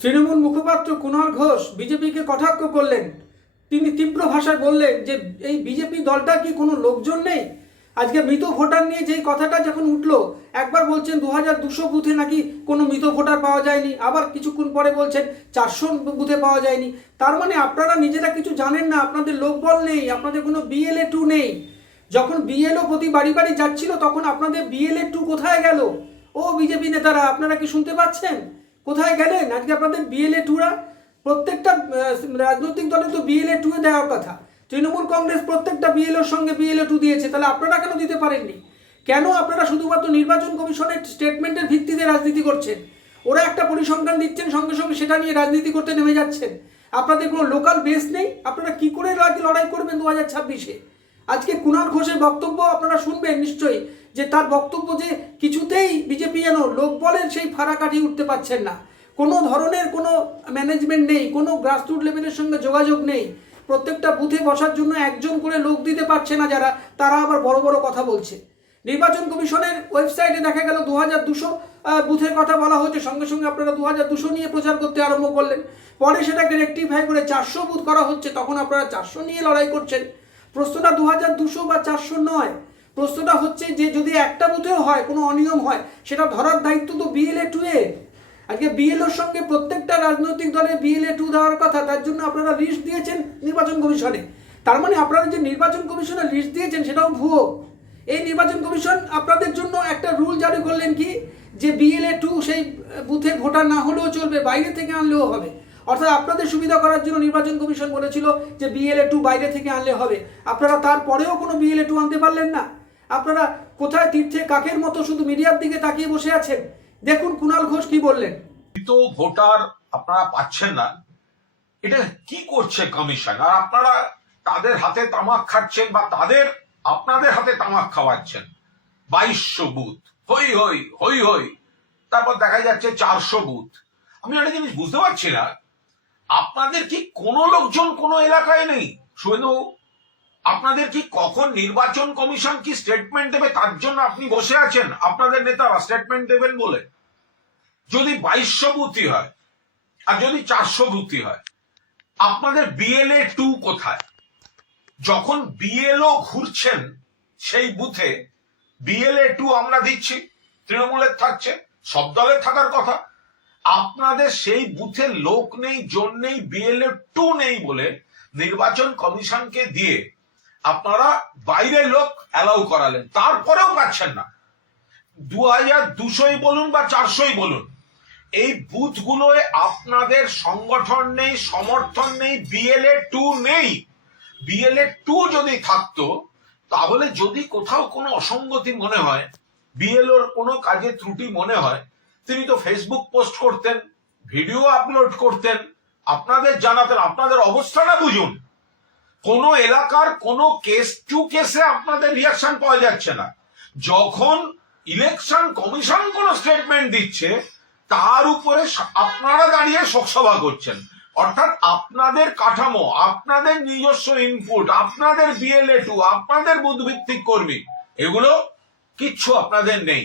তৃণমূল মুখপাত্র কুণাল ঘোষ বিজেপিকে কটাক্ষ করলেন। তিনি তীব্র ভাষায় বললেন যে, এই বিজেপি দলটা কি কোনো লোকজন নেই? আজকে মৃত ভোটার নিয়ে যেই কথাটা যখন উঠল, একবার বলছেন দু হাজার দুশো বুথে নাকি কোনো মৃত ভোটার পাওয়া যায়নি, আবার কিছুক্ষণ পরে বলছেন চারশো বুথে পাওয়া যায়নি। তার মানে আপনারা নিজেরা কিছু জানেন না, আপনাদের লোকবল নেই, আপনাদের কোনো বিএলএ টু নেই। যখন বিএলও প্রতি বাড়ি বাড়ি যাচ্ছিল, তখন আপনাদের বিএলএ টু কোথায় গেল? ও বিজেপি নেতারা, আপনারা কি শুনতে পাচ্ছেন? কোথায় গেলেন আজকে আপনাদের বিএলএ টুরা প্রত্যেকটা রাজনৈতিক দলে তো বিএলএ টু দেওয়ার কথা। তৃণমূল কংগ্রেস প্রত্যেকটা বিএলওর সঙ্গে বিএলএ টু দিয়েছে। তাহলে আপনারা কেন দিতে পারেননি? কেন আপনারা শুধুমাত্র নির্বাচন কমিশনের স্টেটমেন্টের ভিত্তিতে রাজনীতি করছেন? ওরা একটা পরিসংখ্যান দিচ্ছেন, সঙ্গে সঙ্গে সেটা নিয়ে রাজনীতি করতে নেমে যাচ্ছেন। আপনাদের কোনো লোকাল বেস নেই? আপনারা কি করে লড়াই করবেন দু হাজার ছাব্বিশে? আজকে কুণাল ঘোষের বক্তব্য আপনারা শুনবেন নিশ্চয়ই, যে তার বক্তব্য যে কিছুতেই বিজেপি যেন লোক বলেন সেই ফাড়া কাটিয়ে উঠতে পারছেন না। কোনো ধরনের কোনো ম্যানেজমেন্ট নেই, কোনো গ্রাসরুট লেভেলের সঙ্গে যোগাযোগ নেই। প্রত্যেকটা বুথে বসার জন্য একজন করে লোক দিতে পারছে না যারা, তারা আবার বড় বড় কথা বলছে। নির্বাচন কমিশনের ওয়েবসাইটে দেখা গেল দু হাজার দুশো বুথের কথা বলা হচ্ছে সঙ্গে সঙ্গে আপনারা দু হাজার দুশো নিয়ে প্রচার করতে আরম্ভ করলেন। পরে সেটাকে রেক্টিফাই করে চারশো বুথ করা হচ্ছে, তখন আপনারা চারশো নিয়ে লড়াই করছেন। প্রশ্নটা দু হাজার দুশো বা চারশো নয়। প্রশ্নটা হচ্ছে যে যদি একটা বুথেও হয়, কোনো অনিয়ম হয়, সেটা ধরার দায়িত্ব তো বিএলএ টু এর। আজকে বিএলওর সঙ্গে প্রত্যেকটা রাজনৈতিক দলে বিএলএ টু দেওয়ার কথা, তার জন্য আপনারা লিস্ট দিয়েছেন নির্বাচন কমিশনে। তার মানে আপনারা যে নির্বাচন কমিশনে লিস্ট দিয়েছেন, সেটাও ভুয়ো। এই নির্বাচন কমিশন আপনাদের জন্য একটা রুল জারি করলেন কি? যে বিএলএ টু সেই বুথের ভোটার না হলেও চলবে, বাইরে থেকে আনলেও হবে। অর্থাৎ আপনাদের সুবিধা করার জন্য নির্বাচন কমিশন বলেছিল যে বিএলএ টু বাইরে থেকে আনলে হবে। আপনারা তারপরেও কোনো বিএলএ টু আনতে পারলেন না। আপনারা কোথায় তীর্থে কাকের মতো শুধু মিডিয়ার দিকে তাকিয়ে বসে আছেন? দেখুন কুণাল ঘোষ কি বললেন। তো ভোটার আপনারা পাচ্ছেন না। এটা কি করছে কমিশন? আর আপনারা তাদের হাতে তামাক খাচ্ছেন বা তাদের, আপনাদের হাতে তামাক খাওয়াচ্ছেন? বাইশশো বুথ। হই হই হই হই। তারপর দেখা যাচ্ছে চারশো বুথ। আমি একটা জিনিস বুঝতে পারছি না। আপনাদের কি কোনো লোকজন কোনো এলাকায় নেই? শুধু আপনাদের কি কখন নির্বাচন কমিশন কি স্টেটমেন্ট দেবে? তার জন্য আপনি বসে আছেন। আপনাদের নেতারা স্টেটমেন্ট দেবেন বলে। যদি বাইশশো বুথি হয়, আর যদি চারশো বুথি হয়, আপনাদের বিএলএ টু কোথায়? যখন বিএলও ঘুরছেন, সেই বুথে বিএলএ টু আমরা দিচ্ছি। তৃণমূলের থাকছে, সব দলের থাকার কথা। আপনাদের সেই বুথে লোক নেই, জন নেই বিএলএ টু নেই বলে নির্বাচন কমিশনকে দিয়ে আপনারা বাইরের লোক অ্যালাউ করালেন। তারপরেও পাচ্ছেন না। দু হাজার দুশোই বলুন বা চারশোই বলুন, এই বুথগুলোয় আপনাদের সংগঠন নেই, সমর্থন নেই বিএলএ টু নেই। বিএলএ টু যদি থাকতো, তাহলে যদি কোথাও কোনো অসঙ্গতি মনে হয়, বিএলওর কোনো কাজে ত্রুটি মনে হয় তিনি তো ফেসবুক পোস্ট করতেন ভিডিও আপলোড করতেন, আপনাদের জানাতেন, আপনাদের অবস্থাটা বুঝুন। কোন এলাকার কোন কেস টু কেসে আপনাদের রিয়াকশন পাওয়া যাচ্ছে না। যখন ইলেকশন কমিশন কোন স্টেটমেন্ট দিচ্ছে, তার উপরে আপনারা দাঁড়িয়ে শোকসভা করছেন। অর্থাৎ আপনাদের কাঠামো, আপনাদের নিজস্ব ইনপুট আপনাদের বিএলএ টু আপনাদের বুধভিত্তিক কর্মী, এগুলো কিচ্ছু আপনাদের নেই।